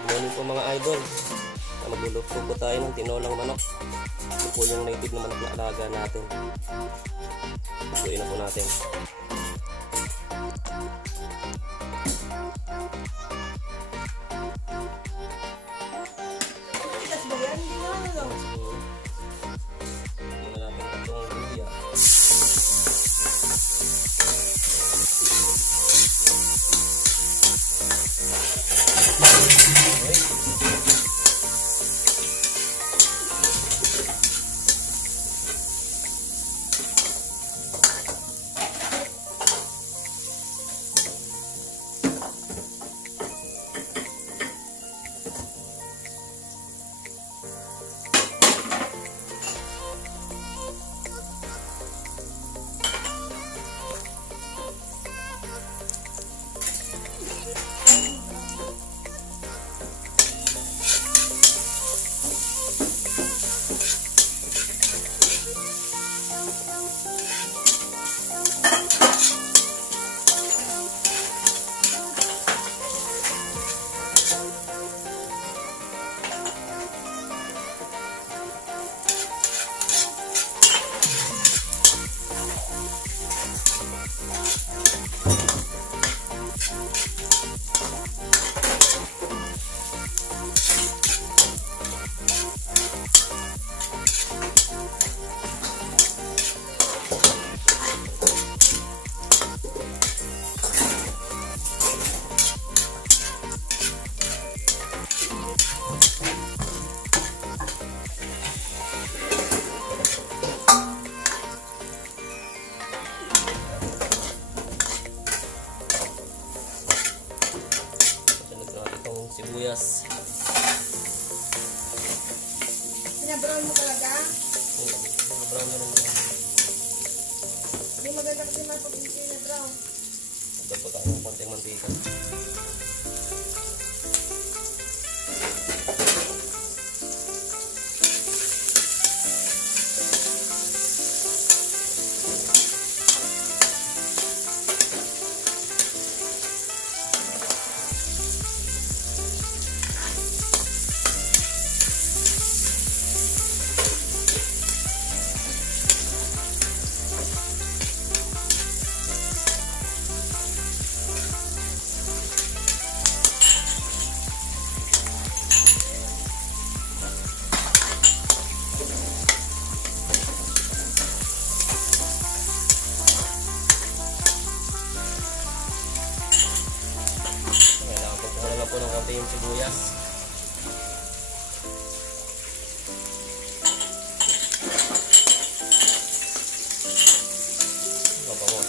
Good morning po mga idol. Magluluto po tayo ng tinolang manok. Ito po yung native na manok na alaga natin. Lutuin na po natin. Sibuyas. Pinabrown mo talaga? Oo, pinabrown na rin. Hindi maganda kasi mapapinsin na brown. Dapat po tayo ng konting mantika. Po ng konti yung sibuyas. Apa mo?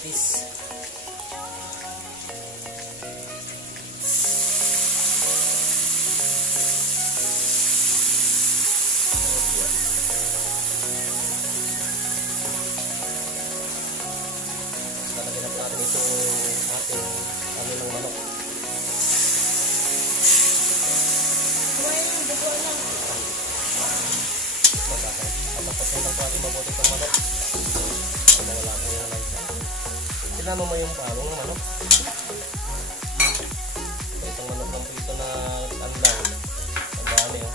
kamatis. Lalagyan na po natin itong ating kami ng manok. Kumain yung dugo lang. Tapos lang po natin mabuti itong manok. Wala po yung lansa. Sinama mo yung parong ng manok. Itong manok lang po ito na anlang. Ang dami oh.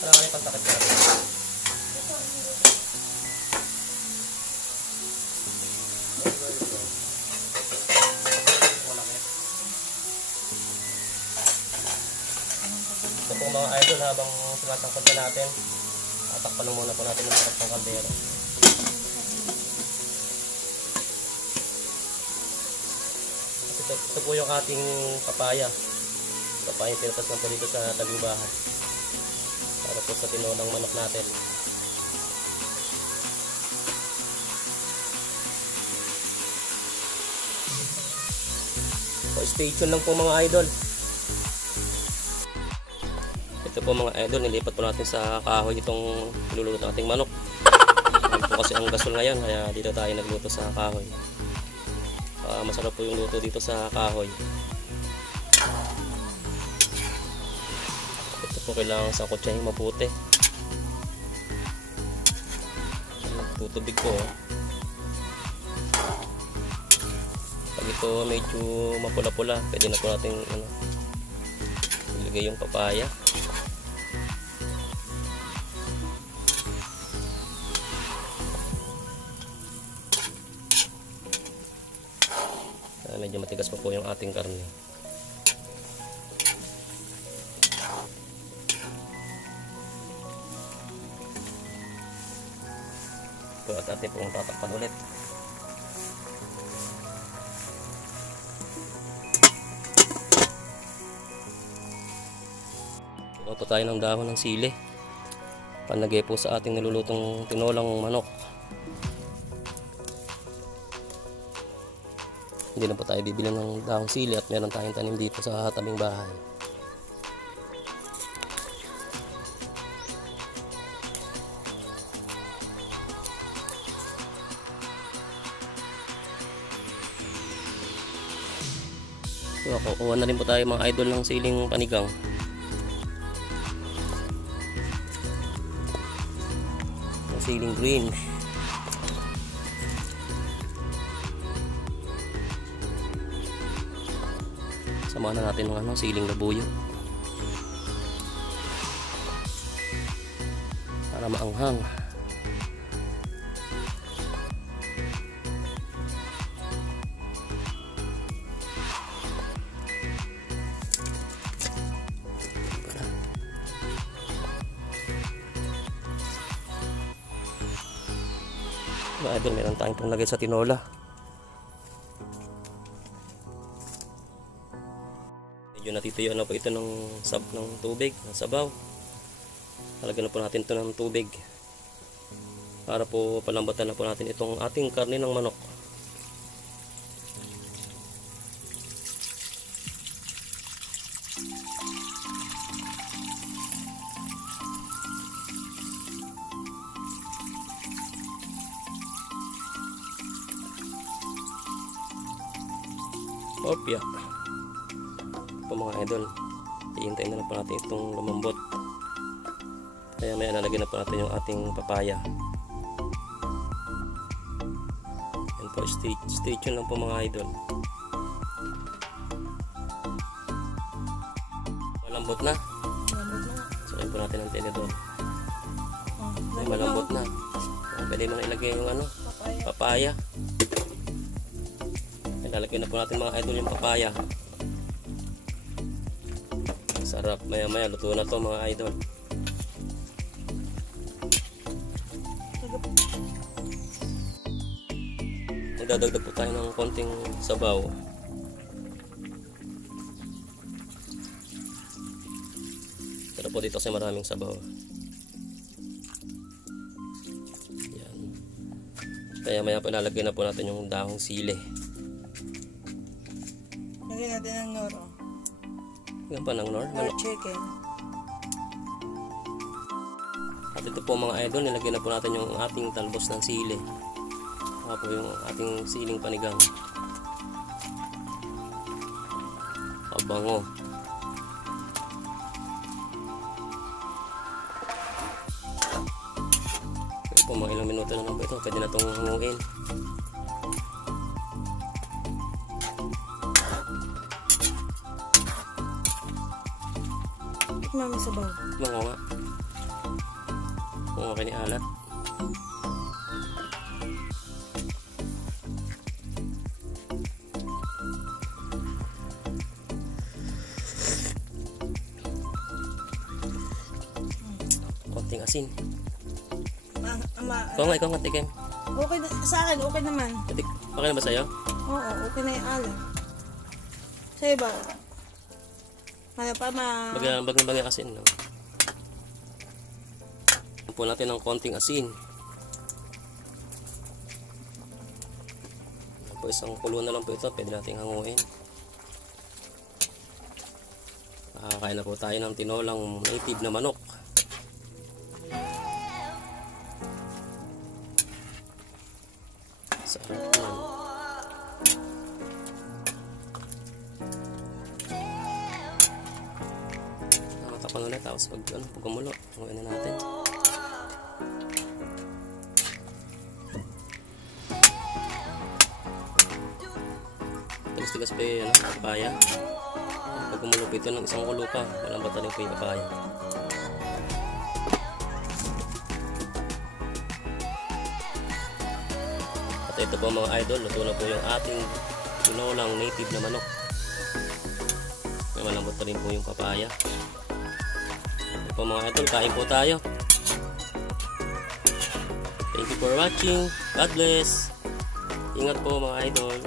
Wala ka rin pantakit natin. Ito po mga idol, habang sinatangkad na natin, tatakpan lang muna po natin ng sarap ng kaldero. Ito po yung ating papaya. Papaya pinatas lang po dito sa tabing bahay. Para po sa tinolang manok natin. So, stay tuned lang po mga idol. Ito po mga idol, nilipat po natin sa kahoy itong niluluto nating manok. Ayan po kasi ang gasol ngayon, kaya dito tayo nagluto sa kahoy. Masarap po yung luto dito sa kahoy. Ito po kailangan sa kutsahin maputi. Tutubig ko. Pag ito medyo mapula-pula, pwede na po natin ilagay yung papaya. Medyo matigas pa po yung ating karne. Ito at ating pong tatakpan ulit. Kuha po tayo ng dahon ng sili. Panlagay po sa ating nilulutong tinolang manok. Hindi na po tayo bibili ng dahong sili at meron tayong tanim dito sa tabing bahay. So, kukuha na rin po tayo mga idol ng siling panigang. Ng siling green. Samahan na natin ng siling labuyo para maanghang. Mga idol, meron tayong panglagay sa tinola. Medyo natituyo na po ito ng tubig, ng sabaw. Halagyan na po natin ito ng tubig para po palambatan na po natin itong ating karne ng manok. Opya po mga idol, iintayin na lang po natin itong lumambot. Kaya may lalagyan na po natin yung ating papaya. po, stay tuned lang po mga idol. Malambot na. Malambot na. Sakay po natin ang tinidor. Oh, Ay, malambot na. Pwede mo na ilagay yung ano, papaya. Ilalagay na po natin mga idol yung papaya. Sarap. Maya maya luto na to mga idol. Magdadagdag po tayo ng konting sabaw. Pero po dito kasi maraming sabaw. Yan. Kaya maya pa ilalagay na po natin yung dahong sili. Lagyan natin ng noro. Yan pa ng nor. Nor chicken. At ito po mga idol, nilagyan na po natin yung ating talbos ng sili. Saka po yung ating siling panigang. Pabango. Yan po, mga ilang minuto na lang po ito. Pwede na itong hanguin. Mami sabaw. Bango nga. Kung okay ni alat. Konting asin. Ikaw nga, tikim. Okay na, sa akin, okay naman. Okay na ba sa'yo? Oo, okay na yung alam. Sa'yo ba? Ano pa Bagay asin. No? Po natin ng konting asin. Po, isang kulo na lang po ito. Pwede nating hanguin. Kakain na po tayo ng tinolang native na manok. Sarap yan. Nakatapan ulit. Tapos pag gumulo, hanguin na natin. Tigas pa yung papaya. Pag gumulo po ito ng isang kulo pa, walang bataling po yung papaya. At ito po mga idol, luto na po yung ating tinolang native na manok. May malambot na rin po yung papaya. Ito po mga idol, kain po tayo. Thank you for watching. God bless. Ingat po mga idol.